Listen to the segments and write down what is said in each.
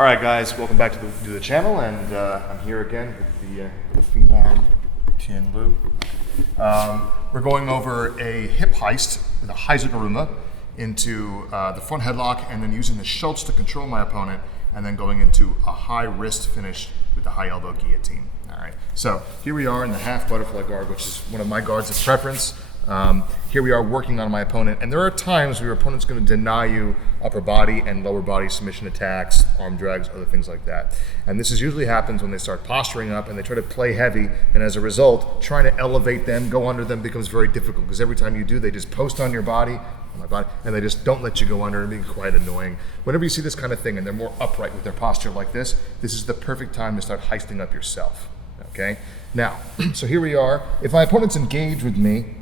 All right, guys, welcome back to the channel, and I'm here again with the Phenom Tien Lu. We're going over a hip heist with a heist into the front headlock, and then using the Schultz to control my opponent, and then going into a high wrist finish with the high elbow guillotine. All right, so here we are in the half butterfly guard, which is one of my guards of preference. Here we are working on my opponent, and there are times where your opponent's going to deny you upper body and lower body submission attacks, arm drags, other things like that. And this usually happens when they start posturing up and they try to play heavy, and as a result, trying to elevate them, go under them becomes very difficult, because every time you do, they just post on your body, and they just don't let you go under, and being quite annoying. Whenever you see this kind of thing and they're more upright with their posture like this is the perfect time to start heisting up yourself, okay? Now, so here we are. If my opponent's engaged with me,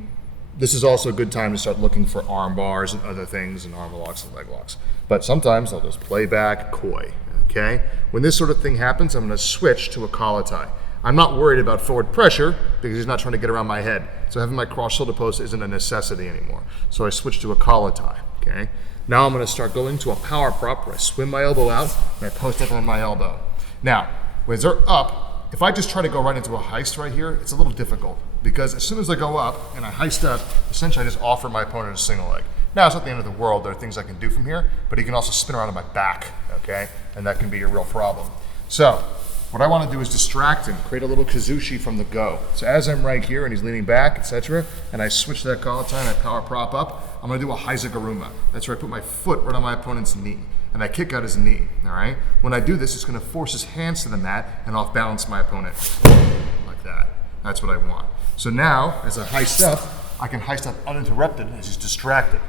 this is also a good time to start looking for arm bars and other things, and arm locks and leg locks. But sometimes I'll just play back coy, okay? When this sort of thing happens, I'm gonna switch to a collar tie. I'm not worried about forward pressure because he's not trying to get around my head. So having my cross shoulder post isn't a necessity anymore. So I switch to a collar tie, okay? Now I'm gonna start going to a power prop where I swim my elbow out and I post up on my elbow. Now, when they're up, if I just try to go right into a heist right here, it's a little difficult, because as soon as I go up and I heist up, essentially I just offer my opponent a single leg. Now, it's not the end of the world. There are things I can do from here, but he can also spin around on my back, okay? And that can be a real problem. So what I want to do is distract him, create a little kazushi from the go. So as I'm right here and he's leaning back, etc., and I switch that collar tie and I power prop up, I'm going to do a heist. That's where I put my foot right on my opponent's knee, and I kick out his knee, all right? When I do this, it's going to force his hands to the mat and off balance my opponent, like that. That's what I want. So now, as I heist up, I can heist up uninterrupted as he's distracted.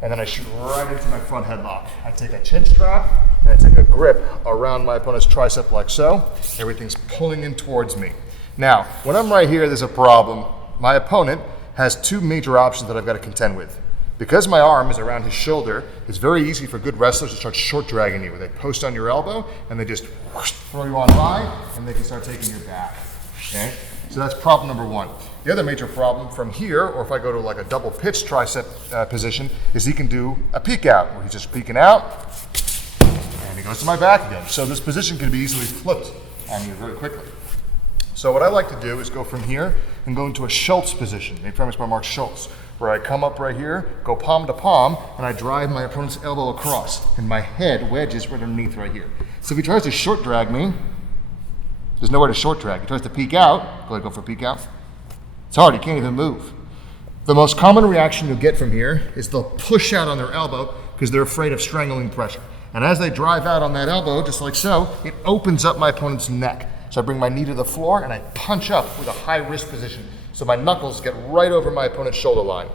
And then I shoot right into my front headlock. I take a chin strap, and I take a grip around my opponent's tricep like so. Everything's pulling in towards me. Now, when I'm right here, there's a problem. My opponent has two major options that I've got to contend with. Because my arm is around his shoulder, it's very easy for good wrestlers to start short dragging you, where they post on your elbow and they just whoosh, throw you on by, and they can start taking your back, okay? So that's problem number one. The other major problem from here, or if I go to like a double pitch tricep position, is he can do a peek out, where he's just peeking out, and he goes to my back again. So this position can be easily flipped on you very quickly. So what I like to do is go from here and go into a Schultz position, made famous by Mark Schultz, where I come up right here, go palm to palm, and I drive my opponent's elbow across, and my head wedges right underneath right here. So if he tries to short drag me, there's nowhere to short drag. He tries to peek out. Go for a peek out. It's hard, he can't even move. The most common reaction you'll get from here is they'll push out on their elbow because they're afraid of strangling pressure. And as they drive out on that elbow, just like so, it opens up my opponent's neck. So I bring my knee to the floor and I punch up with a high wrist position. So my knuckles get right over my opponent's shoulder line.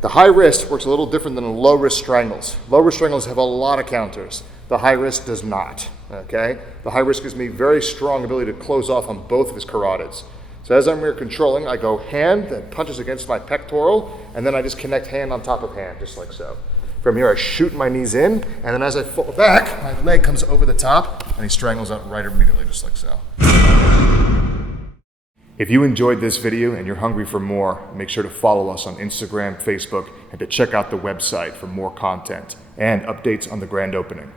The high wrist works a little different than low wrist strangles. Low wrist strangles have a lot of counters. The high wrist does not, okay? The high wrist gives me very strong ability to close off on both of his carotids. So as I'm here controlling, I go hand that punches against my pectoral, and then I just connect hand on top of hand, just like so. From here, I shoot my knees in, and then as I fall back, my leg comes over the top, and he strangles out right immediately, just like so. If you enjoyed this video and you're hungry for more, make sure to follow us on Instagram, Facebook, and to check out the website for more content and updates on the grand opening.